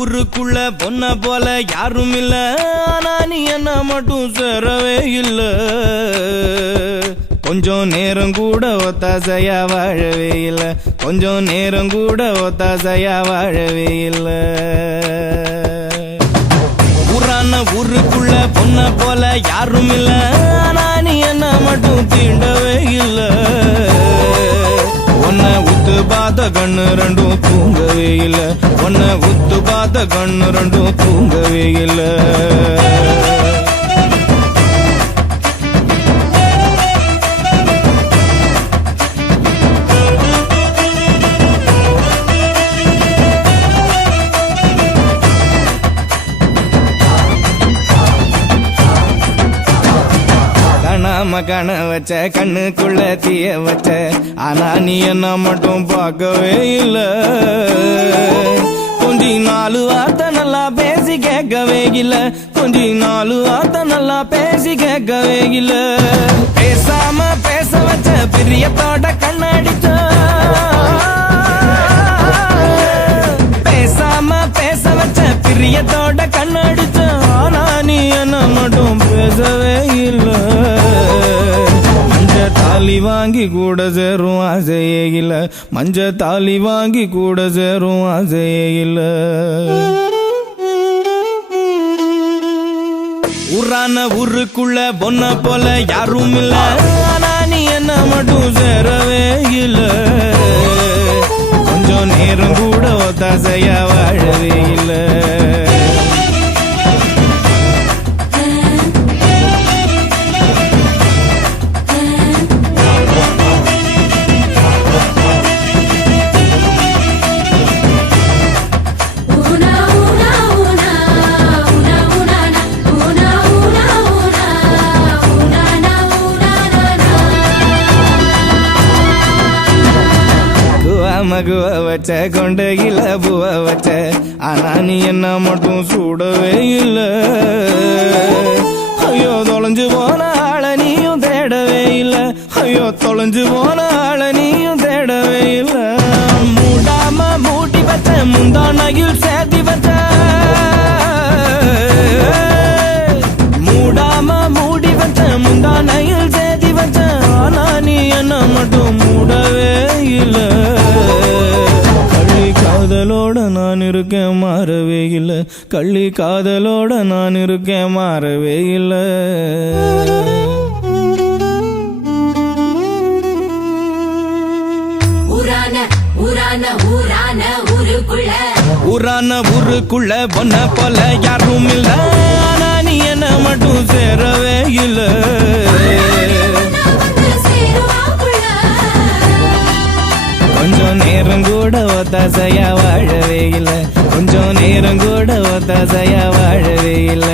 ஊருக்குள்ள பொண்ண போல யாரும் இல்ல, ஆனா நீ என்ன மட்டும் சேரவே இல்ல. கொஞ்சம் நேரம் கூட ஒத்தாசையா வாழவே இல்ல, கொஞ்சம் நேரம் கூட ஒத்தாசையா வாழவே இல்ல. ஊருக்குள்ள பொண்ண போல யாரும் இல்ல, ஆனா நீ என்ன மட்டும் தீண்டவே இல்ல. உன்னை உத்து பார்த்த கண்ணு ரெண்டும் தூங்கவே இல்ல, உன்னை உத்து பார்த்த கண்ணு ரெண்டும் தூங்கவே இல்ல. கண வச்ச கண்ணுக்குள்ள தீய வச்ச, ஆனா நீ என்ன மட்டும் பார்க்கவே இல்ல. கொஞ்சி 4 வார்த்தை நல்லா பேசி கேட்கவே இல்ல, கொஞ்சி 4 வார்த்தை நல்லா பேசி கேட்கவே இல்ல. பேசாம பேச வச்ச பிரியத்தோட கண்ணடிச்ச, பேசாம பேச வச்ச பிரியத்தோட கண்ணடிச்ச, ஆனா நீ என்ன மட்டும் பேசவே இல்ல. தாலி வாங்கி கூட சேரும் ஆசையே இல்ல, மஞ்ச தாலி வாங்கி கூட சேரும் ஆசையே இல்ல. ஊருக்குள்ள பொண்ண போல யாரும் இல்ல, ஆனா நீ என்ன மட்டும் சேரவே இல்ல. கொஞ்சம் நேரம் கூட ஒத்தாசையா வாழவே இல்ல. மகுவ வச்ச கொண்டையில பூவ வச்ச, ஆனா நீ என்ன மட்டும் சூடவே இல்ல. ஐயோ தொலைஞ்சு போன ஆள நீயும் தேடவே இல்ல, ஐயோ தொலைஞ்சு போன ஆள நீயும் தேடவே இல்ல. மூடாம மூட்டி வச்ச முந்தானையில் சேர்த்தி வச்ச, மூடாம மூடி வச்ச முந்தானையில் சேர்த்தி வச்ச, ஆனா நீ என்ன மட்டும் மூடவே இல்ல. காதலோட நான் இருக்கேன் மாறவே இல்ல, கள்ளி காதலோட நான் இருக்கேன் மாறவே இல்ல. ஊருக்குள்ள பொண்ண போல யாரும் இல்ல, ஆனா நீ என்ன மட்டும் சேரவே இல்ல. கொஞ்சம் நேரம் கூட ஒத்தாசையா வாழவே இல்ல, கொஞ்சம் நேரம் கூட ஒத்தாசையா வாழவே இல்ல.